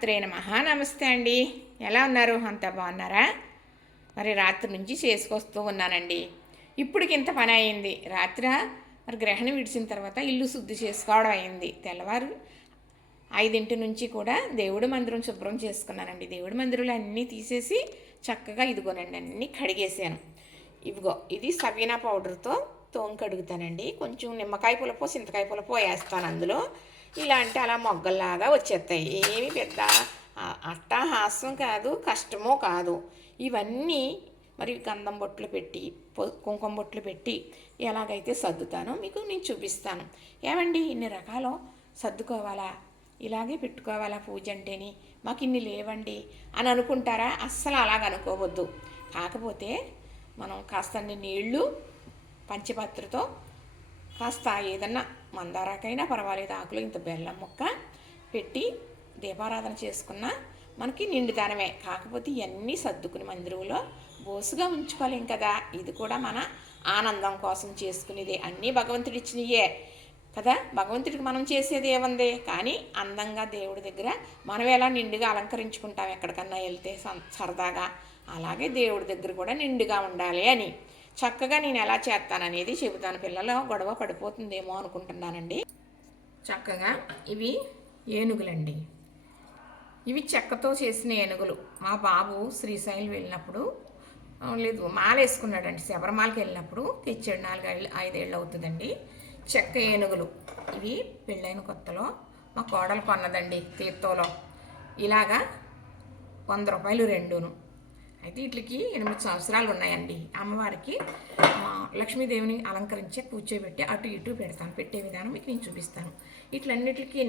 శ్రీమాత్రే నమః. నమస్తే అండి. ఎలా ఉన్నారు? అంతా బాగున్నారా? మరి రాత్రి నుంచి చేసుకొస్తూ ఉన్నానండి. ఇప్పటికి ఇంత పని అయింది. మరి గ్రహణం విడిచిన తర్వాత ఇల్లు శుద్ధి చేసుకోవడం అయింది. తెల్లవారు 5 నుంచి కూడా దేవుడి మందిరం శుభ్రం చేసుకున్నానండి. దేవుడి మందిరంలో అన్నీ తీసేసి చక్కగా ఇదిగోనండి అన్నీ కడిగేసాను. ఇదిగో ఇది సవీనా పౌడర్తో తోం కడుగుతానండి. కొంచెం నిమ్మకాయ పులుపు చింతకాయ పులుపు వేస్తాను అందులో. ఇలా అంటే అలా మొగ్గల్లాగా వచ్చేస్తాయి. ఏమి పెద్ద అట్టహాసం కాదు, కష్టమో కాదు. ఇవన్నీ మరి గంధం బొట్లు పెట్టి కుంకుమ బొట్లు పెట్టి ఎలాగైతే సర్దుతానో మీకు నేను చూపిస్తాను. ఏమండి ఇన్ని రకాలు సర్దుకోవాలా, ఇలాగే పెట్టుకోవాలా పూజ అంటేని, మాకు ఇన్ని లేవండి అని అనుకుంటారా? అస్సలు అలాగ అనుకోవద్దు. కాకపోతే మనం కాస్త నీళ్ళు పంచపత్రతో కాస్త ఏదన్నా మందారాకైనా పర్వాలేదు ఆకులు ఇంత బెల్లం ముక్క పెట్టి దీపారాధన చేసుకున్న మనకి నిండుదనమే. కాకపోతే ఇవన్నీ సర్దుకుని మందిరంలో బోసుగా ఉంచుకోలేం కదా. ఇది కూడా మన ఆనందం కోసం చేసుకునేదే. అన్నీ భగవంతుడు ఇచ్చినయే కదా. భగవంతుడికి మనం చేసేది ఏముంది కానీ అందంగా దేవుడి దగ్గర మనం ఎలా నిండుగా అలంకరించుకుంటాం ఎక్కడికన్నా వెళ్తే సరదాగా, అలాగే దేవుడి దగ్గర కూడా నిండుగా ఉండాలి అని చక్కగా నేను ఎలా చేస్తాననేది చెబుతాను. పిల్లలు గొడవ పడిపోతుందేమో అనుకుంటున్నానండి. చక్కగా ఇవి ఏనుగులండి. ఇవి చెక్కతో చేసిన ఏనుగులు. మా బాబు శ్రీశైలం వెళ్ళినప్పుడు లేదు మాల వేసుకున్నాడండి, శబరిమాలకి వెళ్ళినప్పుడు తెచ్చాడు. 4-5 ఏళ్ళు అవుతుందండి. చెక్క ఏనుగులు ఇవి. పెళ్ళైన కొత్తలో మా కోడలు కొన్నదండి తీర్థంలో. ఇలాగా 100 రూపాయలు రెండును. అయితే వీటికి 8 సంవత్సరాలు ఉన్నాయండి. అమ్మవారికి లక్ష్మీదేవిని అలంకరించే కూర్చోబెట్టి అటు ఇటు పెడతాను. పెట్టే విధానం మీకు నేను చూపిస్తాను. వీటిలన్నిటికీ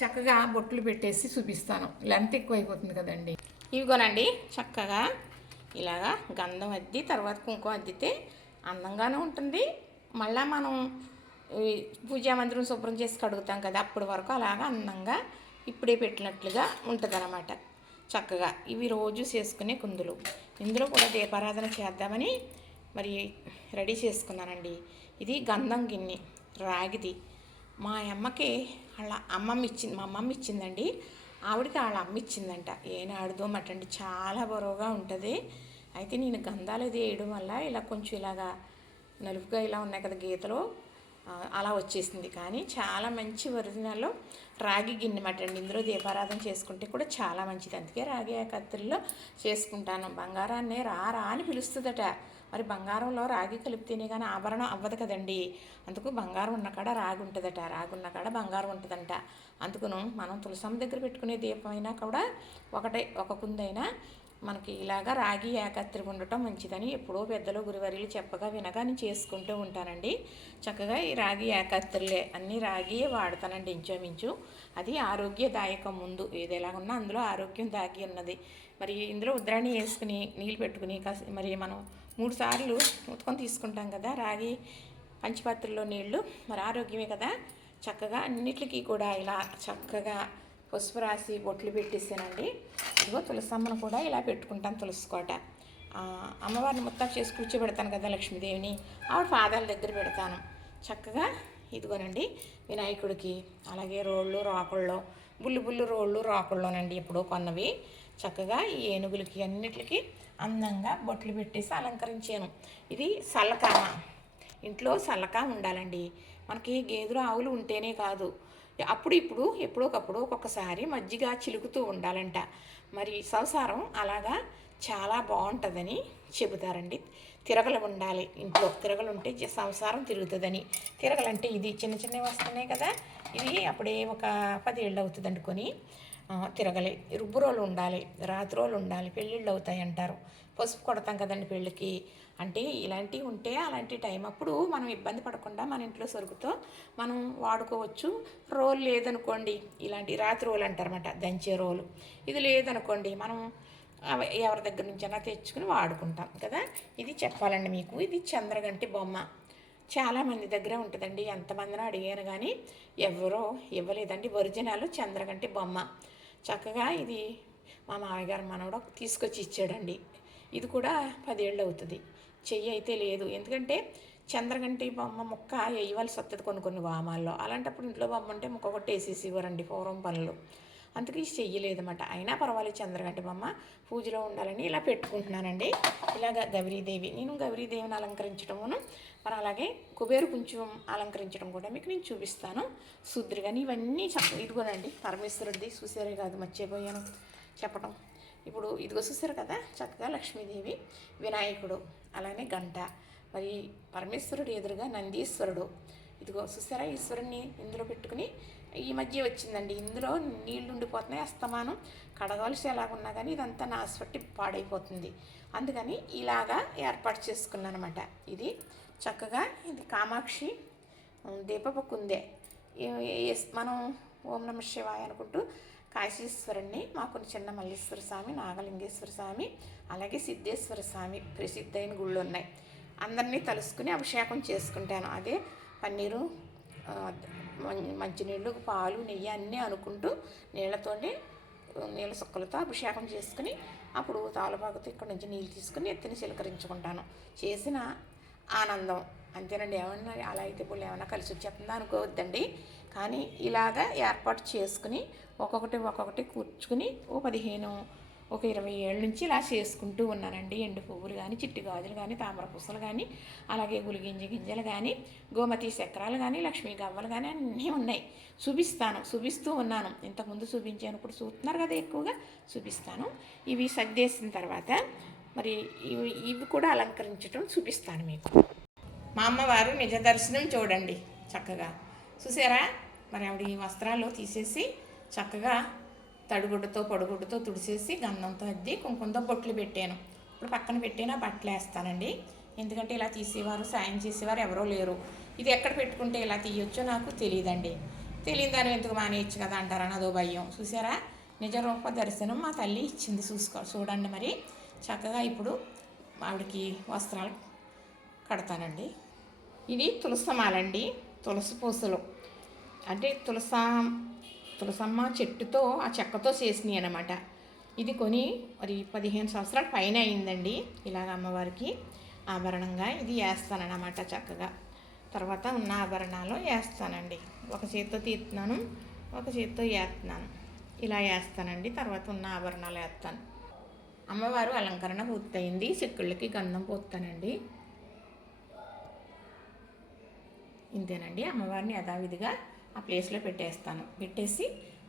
చక్కగా బొట్లు పెట్టేసి చూపిస్తాను. లెంత్ ఎక్కువైపోతుంది కదండి. ఇవిగోనండి చక్కగా ఇలాగా గంధం అద్ది తర్వాత కుంకుమ అద్దితే అందంగానే ఉంటుంది. మళ్ళీ మనం పూజా మందిరం శుభ్రం చేసి కడుగుతాం కదా, అప్పటి వరకు అలాగా అందంగా ఇప్పుడే పెట్టినట్లుగా ఉంటుంది అన్నమాట. చక్కగా ఇవి రోజు చేసుకునే కుందులు. ఇందులో కూడా దీపారాధన చేద్దామని మరి రెడీ చేసుకున్నానండి. ఇది గంధం గిన్నె రాగిది. మా అమ్మకి వాళ్ళ అమ్మమ్మ ఇచ్చింది, మా అమ్మమ్మ ఇచ్చిందండి. ఆవిడకి వాళ్ళ అమ్మ ఇచ్చిందంట. ఏనాడుదో మటండి, చాలా బరువుగా ఉంటుంది. అయితే నేను గంధాలు అది వేయడం వల్ల ఇలా కొంచెం ఇలాగా నలుపుగా ఇలా ఉన్నాయి కదా గీతలు, అలా వచ్చేసింది. కానీ చాలా మంచి ఒరిజినల్లో రాగి గిన్నె మటండి. ఇందులో దీపారాధన చేసుకుంటే కూడా చాలా మంచిది. అందుకే రాగి కత్తిరిలో చేసుకుంటాను. బంగారాన్ని రా అని పిలుస్తుందట. మరి బంగారంలో రాగి కలిపితేనే కానీ ఆభరణం అవ్వదు కదండి. అందుకు బంగారం ఉన్న కాడ రాగి ఉంటుందట, రాగి ఉన్న కాడ బంగారం ఉంటుందంట. అందుకును మనం తులసమ్మ దగ్గర పెట్టుకునే దీపం అయినా కూడా ఒక కుందైనా మనకి ఇలాగా రాగి ఏకత్తిరి ఉండటం మంచిదని ఎప్పుడో పెద్దలు గురువర్యులు చెప్పగా వినగా నేను చేసుకుంటూ ఉంటానండి. చక్కగా ఈ రాగి ఏకత్తిరిలే అన్నీ రాగియే వాడతానండి ఇంచుమించు. అది ఆరోగ్యదాయకం. ముందు ఏది ఎలాగున్నా అందులో ఆరోగ్యం దాగి ఉన్నది. మరి ఇందులో ఉద్రాణి వేసుకుని నీళ్ళు పెట్టుకుని మరి మనం 3 సార్లు ఉతుకొని తీసుకుంటాం కదా రాగి పంచపాత్రలో నీళ్ళు. మరి ఆరోగ్యమే కదా. చక్కగా అన్నిటికీ కూడా ఇలా చక్కగా పసుపు రాసి బొట్లు పెట్టేసానండి. ఇదిగో తులసమ్మను కూడా ఇలా పెట్టుకుంటాను. తులసి కోట అమ్మవారిని మొత్తం చేసి కూర్చోబెడతాను కదా లక్ష్మీదేవిని, ఆవిడ పాదాల దగ్గర పెడతాను. చక్కగా ఇదిగోనండి వినాయకుడికి అలాగే రోళ్ళు రాకుల్లో బుల్లు రోళ్ళు రాకుల్లోనండి ఎప్పుడో కొన్నవి. చక్కగా ఈ ఏనుగులకి అన్నిటికి అందంగా బొట్లు పెట్టేసి అలంకరించాను. ఇది సల్లకామ. ఇంట్లో సల్లకా ఉండాలండి. మనకి గేదెలు ఆవులు ఉంటేనే కాదు, ఇప్పుడు ఎప్పుడోకప్పుడు ఒక్కొక్కసారి మజ్జిగ చిలుకుతూ ఉండాలంట. మరి సంసారం అలాగా చాలా బాగుంటుందని చెబుతారండి. తిరగలు ఉండాలి ఇంట్లో. తిరగలు ఉంటే సంసారం తిరుగుతుందని. తిరగలంటే ఇది చిన్న చిన్నవి వస్తున్నాయి కదా, ఇది అప్పుడే ఒక 10 ఏళ్ళు అవుతుంది అనుకొని తిరగలి. రుబ్బురోలు ఉండాలి, రాత్రోలు ఉండాలి, పెళ్ళిళ్ళు అవుతాయి అంటారు. పసుపు కొడతాం కదండి పెళ్ళికి. అంటే ఇలాంటివి ఉంటే అలాంటి టైం అప్పుడు మనం ఇబ్బంది పడకుండా మన ఇంట్లో సరుకుతో మనం వాడుకోవచ్చు. రోలు లేదనుకోండి, ఇలాంటి రాతి రోలు అంటారన్నమాట, దంచే రోలు. ఇది లేదనుకోండి మనం ఎవరి దగ్గర నుంచైనా తెచ్చుకుని వాడుకుంటాం కదా. ఇది చెప్పాలండి మీకు. ఇది చంద్రగంటి బొమ్మ. చాలామంది దగ్గర ఉంటుందండి. ఎంతమందినో అడిగాను కానీ ఎవరో ఇవ్వలేదండి. ఒరిజినల్ చంద్రగంటి బొమ్మ. చక్కగా ఇది మా మామయ్యగారు మనవడు తీసుకొచ్చి ఇచ్చాడండి. ఇది కూడా 10 ఏళ్ళు అవుతుంది. చెయ్యి అయితే లేదు. ఎందుకంటే చంద్రగంటి బొమ్మ ముక్క వేయవలసి వస్తుంది కొన్ని వామాల్లో. అలాంటప్పుడు ఇంట్లో బొమ్మ ఉంటే ముక్క కొట్టి వేసేసి ఇవ్వరండి పూర్వం పనులు. అందుకే ఇది చెయ్యలేదన్నమాట. అయినా పర్వాలేదు చంద్రగంటి బొమ్మ పూజలో ఉండాలని ఇలా పెట్టుకుంటున్నానండి. ఇలాగ గౌరీదేవి, నేను గౌరీదేవిని అలంకరించడమును మరి అలాగే కుబేరు కొంచెం అలంకరించడం కూడా మీకు నేను చూపిస్తాను. శూద్రి కానీ ఇవన్నీ ఇదిగోనండి పరమేశ్వరుడిది చూసారే కాదు, మర్చిపోయాను చెప్పడం. ఇప్పుడు ఇదిగో చూసారు కదా, చక్కగా లక్ష్మీదేవి, వినాయకుడు, అలానే గంట, మరి పరమేశ్వరుడు ఎదురుగా నందీశ్వరుడు. ఇదిగో చూసారా ఈశ్వరుణ్ణి ఇందులో పెట్టుకుని ఈ మధ్య వచ్చిందండి. ఇందులో నీళ్లు ఉండిపోతున్నాయి, అస్తమానం కడగాల్సి ఎలాగున్నా కానీ ఇదంతా నాసుపట్టి పాడైపోతుంది. అందుకని ఇలాగా ఏర్పాటు చేసుకున్నాను అనమాట. ఇది చక్కగా ఇది కామాక్షి దీపపు కుందే. మనం ఓం నమ శివాయ అనుకుంటూ కాశీశ్వరుణ్ణి, మాకు చిన్న మల్లేశ్వర స్వామి, నాగలింగేశ్వర స్వామి, అలాగే సిద్ధేశ్వర స్వామి ప్రసిద్ధైన గుళ్ళు ఉన్నాయి. అందరినీ తలుసుకుని అభిషేకం చేసుకుంటాను. అదే పన్నీరు, మంచినీళ్ళు, పాలు, నెయ్యి అన్నీ అనుకుంటూ నీళ్ళ సుక్కలతో అభిషేకం చేసుకుని అప్పుడు తాళపాకుతో ఇక్కడ నుంచి నీళ్ళు తీసుకుని ఎత్తిని చిలకరించుకుంటాను. చేసిన ఆనందం అంతేనండి. ఏమన్నా అలా అయితే ఇప్పుడు ఏమన్నా కలిసి వచ్చేస్తుందా అనుకోవద్దండి. కానీ ఇలాగా ఏర్పాటు చేసుకుని ఒక్కొక్కటి కూర్చుకుని 20 ఏళ్ళ నుంచి ఇలా చేసుకుంటూ ఉన్నానండి. ఎండు పువ్వులు కానీ, చిట్టి గాజులు కానీ, తామర పూసలు కానీ, అలాగే గింజలు కానీ, గోమతి చక్రాలు కానీ, లక్ష్మీ గవ్వలు కానీ అన్నీ ఉన్నాయి. చూపిస్తూ ఉన్నాను. ఇంతకుముందు చూపించాను, ఇప్పుడు చూస్తున్నారు కదా ఎక్కువగా చూపిస్తాను. ఇవి సర్దేసిన తర్వాత మరి ఇవి కూడా అలంకరించడం చూపిస్తాను మీకు. మా అమ్మవారు నిజ దర్శనం చూడండి చక్కగా చూసారా. మరి ఆవిడ ఈ వస్త్రాలు తీసేసి చక్కగా తడిగుడ్డతో పొడిగుడ్డతో తుడిసేసి గంధంతో అద్ది కుంకుమతో బొట్లు పెట్టాను. ఇప్పుడు పక్కన పెట్టిన బట్టలు వేస్తానండి. ఎందుకంటే ఇలా తీసేవారు, సాయం చేసేవారు ఎవరో లేరు. ఇది ఎక్కడ పెట్టుకుంటే ఇలా తీయొచ్చో నాకు తెలియదండి. తెలియని దాన్ని ఎందుకు మానేయచ్చు కదా అంటారని అదో భయం. చూసారా, నిజ రూప దర్శనం మా తల్లి ఇచ్చింది. చూడండి. మరి చక్కగా ఇప్పుడు ఆవిడకి వస్త్రాలు కడతానండి. ఇది తులసమాలండి, తులసి పూసలు అంటే తులసమ్మ చెట్టుతో ఆ చెక్కతో చేసినాయి అన్నమాట. ఇది కొని మరి 15 సంవత్సరాల పైన అయిందండి. ఇలాగ అమ్మవారికి ఆభరణంగా ఇది వేస్తానన్నమాట. చక్కగా తర్వాత ఉన్న ఆభరణాలు వేస్తానండి. ఒక చేతితో తీస్తున్నాను, ఒక చేతితో వేస్తున్నాను. ఇలా వేస్తానండి. తర్వాత ఉన్న ఆభరణాలు వేస్తాను. అమ్మవారు అలంకరణ పూర్తయింది. చిక్కుళ్ళకి గంధం పోస్తానండి. ఇంతేనండి. అమ్మవారిని యథావిధిగా ఆ ప్లేస్లో పెట్టేసి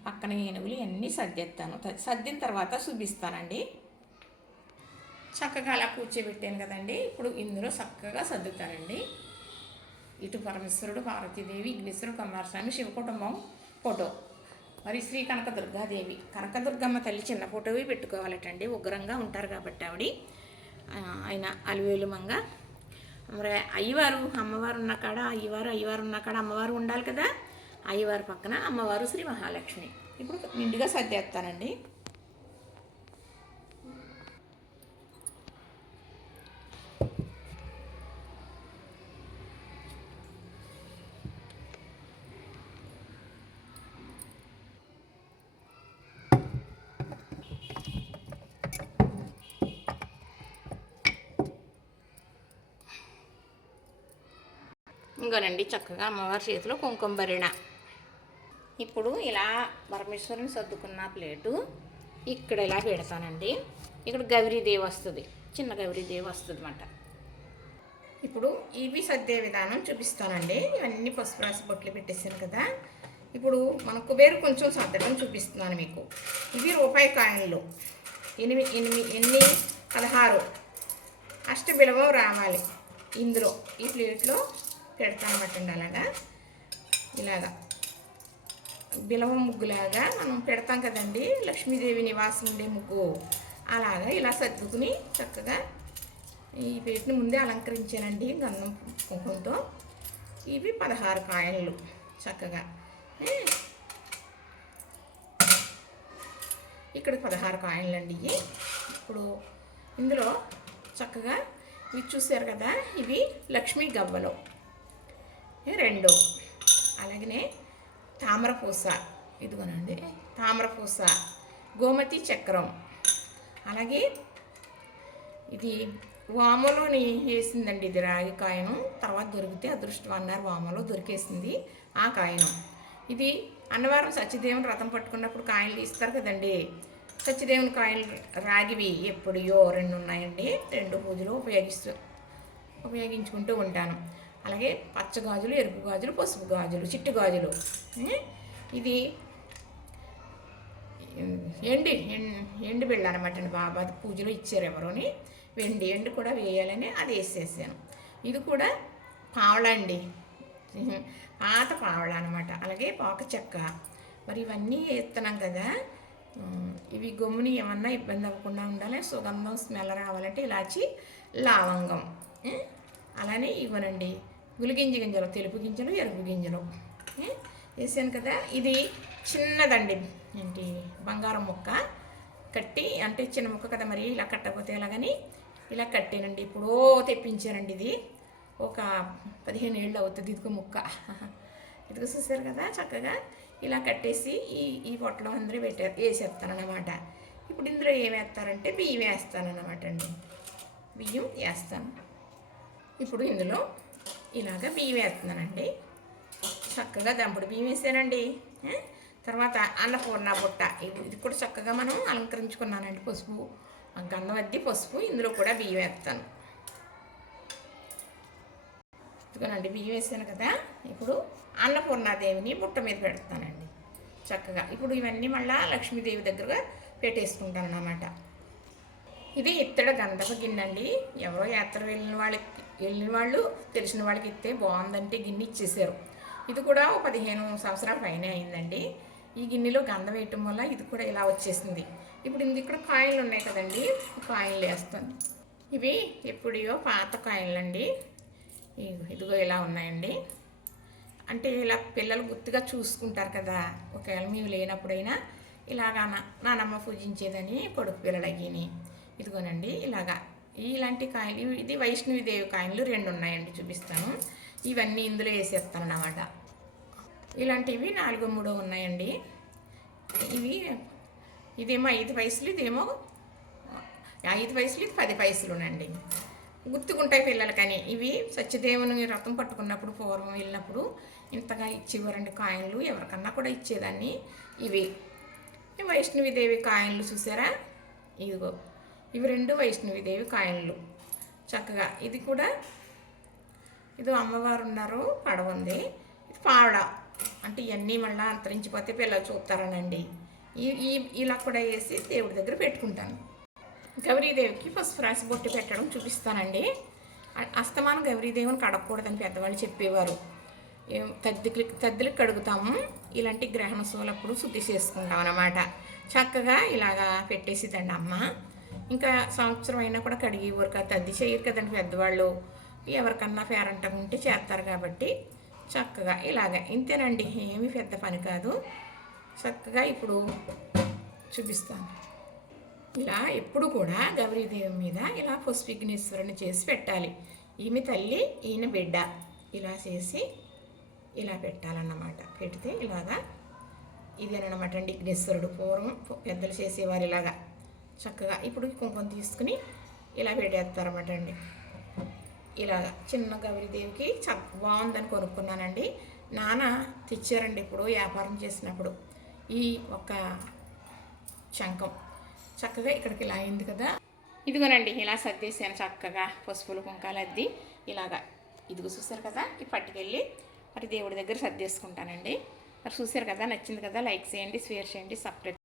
పక్కన ఏనుగులు అన్నీ సర్దేస్తాను. సర్దిన తర్వాత చూపిస్తానండి. చక్కగా అలా కూర్చోబెట్టాను కదండి. ఇప్పుడు ఇందులో చక్కగా సర్దుతానండి. ఇటు పరమేశ్వరుడు, పార్వతీదేవి, విఘ్నేశ్వరుడు, కుమారస్వామి, శివ కుటుంబం ఫోటో, మరి శ్రీ కనకదుర్గాదేవి, కనకదుర్గమ్మ తల్లి చిన్న ఫోటోవి పెట్టుకోవాలటండి. ఉగ్రంగా ఉంటారు కాబట్టి ఆవిడ. ఆయన అలివేలు మంగ. మరి అయ్యవారు, అమ్మవారు ఉన్న కాడ అయ్యవారు ఉన్న కాడ అమ్మవారు ఉండాలి కదా. అయ్యవారి పక్కన అమ్మవారు శ్రీ మహాలక్ష్మి. ఇప్పుడు నిండుగా సర్దేస్తానండి. ఇంకోనండి చక్కగా అమ్మవారి చేతిలో కుంకుమ భరిణ. ఇప్పుడు ఇలా పరమేశ్వరుని సర్దుకున్న ప్లేటు ఇక్కడ ఇలా పెడతానండి. ఇక్కడ గౌరీదేవి వస్తుంది, చిన్న గౌరీదేవి వస్తుంది అన్నమాట. ఇప్పుడు ఇవి సర్దే విధానం చూపిస్తానండి. ఇవన్నీ పసుపు రాసి బొట్లు పెట్టేసాను కదా. ఇప్పుడు మన కుబేరు కొంచెం సర్దడం చూపిస్తున్నాను మీకు. ఇవి రూపాయి కాయిన్లు. 16 అష్టబిలవం రావాలి. ఇందులో ఈ ప్లేట్లో పెడతాను పట్టండి. ఇలాగా బిలవ ముగ్గులాగా మనం పెడతాం కదండి, లక్ష్మీదేవి నివాసం ఉండే ముగ్గు. అలాగా ఇలా సర్దుకుని చక్కగా ఈ ప్లేట్ని ముందే అలంకరించానండి గంధం కుంకుమతో. ఇవి 16 కాయలు చక్కగా. ఇక్కడ 16 కాయలు అండి. ఇప్పుడు ఇందులో చక్కగా ఇవి చూసారు కదా, ఇవి లక్ష్మీ గవ్వలు 2. అలాగనే తామరపూస, ఇదిగోనండి తామరపూస, గోమతి చక్రం, అలాగే ఇది వామలోని వేసిందండి. ఇది రాగి కాయను తర్వాత దొరికితే అదృష్టం అన్నారు, వామలో దొరికేసింది ఆ కాయను. ఇది అన్నవరం సత్యదేవుని రథం పట్టుకున్నప్పుడు కాయలు ఇస్తారు కదండి. సత్యదేవుని కాయలు రాగివి ఎప్పుడో 2 ఉన్నాయండి. 2 పూజలు ఉపయోగించుకుంటూ ఉంటాను. అలాగే పచ్చ గాజులు, ఎరుపు గాజులు, పసుపు గాజులు, చిట్టు గాజులు. ఇది ఎండు బిళ్ళ అనమాట అండి. బాబా పూజలో ఇచ్చారు ఎవరోని. ఎండు కూడా వేయాలని అది వేసేసాను. ఇది కూడా పావళ అండి, పాత పావళ అనమాట. అలాగే పాక చెక్క. మరి ఇవన్నీ వేస్తున్నాం కదా, ఇవి గమ్ముని ఏమన్నా ఇబ్బంది అవ్వకుండా ఉండాలి, సుగంధం స్మెల్ రావాలంటే ఇలాచి, లవంగం. అలానే ఇవ్వనండి గులిగింజ గింజలు, తెలుపు గింజలు, ఎరుపు గింజలు వేసాను కదా. ఇది చిన్నదండి, ఏంటి బంగారం ముక్క కట్టి, అంటే చిన్న ముక్క కదా మరి ఇలా కట్టకపోతే ఎలాగని ఇలా కట్టానండి. ఇప్పుడో తెప్పించానండి. ఇది ఒక 15 ఏళ్ళు అవుతుంది. ఇదిగో ముక్క, ఇదిగో చూసారు కదా. చక్కగా ఇలా కట్టేసి ఈ పొట్టలో అందరూ వేసేస్తానన్నమాట. ఇప్పుడు ఇందులో ఏం వేస్తారంటే బియ్యం వేస్తానన్నమాట అండి. బియ్యం వేస్తాను. ఇప్పుడు ఇందులో ఇలాగ బియ్యం వేస్తున్నానండి. చక్కగా దంపుడు బియ్యం వేసానండి. తర్వాత అన్నపూర్ణ బుట్ట, ఇది కూడా చక్కగా మనం అలంకరించుకున్నానండి. పసుపు, గంధం అద్ది పసుపు, ఇందులో కూడా బియ్యం వేస్తాను. ఇదిగోనండి బియ్యం వేసాను కదా. ఇప్పుడు అన్నపూర్ణాదేవిని బుట్ట మీద పెడతానండి చక్కగా. ఇప్పుడు ఇవన్నీ మళ్ళీ లక్ష్మీదేవి దగ్గరగా పెట్టేసుకుంటాను అన్నమాట. ఇది ఇత్తడి గంధపు గిన్నె అండి. ఎవరో యాత్ర వెళ్ళిన వాళ్ళు తెలిసిన వాళ్ళకి ఇస్తే బాగుందంటే గిన్నె ఇచ్చేసారు. ఇది కూడా 15 సంవత్సరాల పైన అయిందండి. ఈ గిన్నెలో గంధం వేయటం వల్ల ఇది కూడా ఇలా వచ్చేసింది. ఇప్పుడు ఇక్కడ కాయలు ఉన్నాయి కదండి, కాయలు వేస్తాను. ఇవి ఎప్పుడో పాత కాయలండి. ఇదిగో ఇలా ఉన్నాయండి. అంటే ఇలా పిల్లలు గుర్తుగా చూసుకుంటారు కదా, ఒకవేళ మేము లేనప్పుడైనా ఇలాగా నానమ్మ పూజించేదని కొడుకు పిల్లలు అయ్యిని. ఇదిగోనండి ఇలాగా ఇలాంటి కాయలు. ఇది వైష్ణవిదేవి కాయలు 2 ఉన్నాయండి, చూపిస్తాను. ఇవన్నీ ఇందులో వేసేస్తాను అన్నమాట. ఇలాంటివి 4, 3 ఉన్నాయండి. ఇదేమో 5 పైసలు, ఇదేమో 5 పైసలు, ఇది 10 పైసలునండి. గుర్తుకుంటాయి పిల్లలకని. ఇవి సత్యదేవుని రథం పట్టుకున్నప్పుడు పూర్వం వెళ్ళినప్పుడు ఇంతగా ఇచ్చేవారండి కాయలు. ఎవరికన్నా కూడా ఇచ్చేదాన్ని. ఇవి వైష్ణవిదేవి కాయలు చూసారా. ఇదిగో ఇవి 2 వైష్ణవిదేవి కాయలు. చక్కగా ఇది కూడా ఇదో అమ్మవారు ఉన్నారు, పడవ ఉంది. ఇది పావడ, అంటే ఇవన్నీ మళ్ళీ అంతరించిపోతే పిల్లలు చూస్తారనండి. ఇలా కూడా వేసి దేవుడి దగ్గర పెట్టుకుంటాను. గౌరీదేవికి పసుపు రాసి బొట్టు పెట్టడం చూపిస్తానండి. అస్తమానం గౌరీదేవిని కడగకూడదని పెద్దవాళ్ళు చెప్పేవారు. తద్దులకు కడుగుతాము. ఇలాంటి గ్రహణ శూలప్పుడు శుద్ధి చేసుకుంటాం అన్నమాట. చక్కగా ఇలాగా పెట్టేసిదండి అమ్మ. ఇంకా సంవత్సరం అయినా కూడా కడిగి ఊరిక తద్ది చేయరు కదండి పెద్దవాళ్ళు. ఎవరికన్నా పేరంటం ఉంటే చేస్తారు కాబట్టి చక్కగా ఇలాగ ఇంతేనండి, ఏమీ పెద్ద పని కాదు. చక్కగా ఇప్పుడు చూపిస్తాను. ఇలా ఎప్పుడు కూడా గౌరీదేవి మీద ఇలా పసుపు విఘ్నేశ్వరుని చేసి పెట్టాలి. ఈమె తల్లి, ఈయన బిడ్డ, ఇలా చేసి ఇలా పెట్టాలన్నమాట. పెడితే ఇలాగా ఇదేనమాట అండి విఘ్నేశ్వరుడు. పూర్వం పెద్దలు చేసేవారు ఇలాగా చక్కగా. ఇప్పుడు కుంకుమ తీసుకుని ఇలా పెట్టేస్తారన్నమాట అండి. ఇలాగ చిన్న గౌరీదేవికి బాగుందని కొనుక్కున్నానండి. నాన్న తెచ్చారండి ఇప్పుడు వ్యాపారం చేసినప్పుడు. ఈ ఒక శంఖం చక్కగా ఇక్కడికి ఇలా అయింది కదా. ఇదిగోనండి ఇలా సర్దేశాను చక్కగా, పసుపులు కుంకాలు అద్ది ఇలాగా. ఇదిగో చూసారు కదా, ఈ పట్టుకెళ్ళి మరి దేవుడి దగ్గర సర్దేసుకుంటానండి. మరి చూసారు కదా, నచ్చింది కదా, లైక్ చేయండి, షేర్ చేయండి, సబ్స్క్రైబ్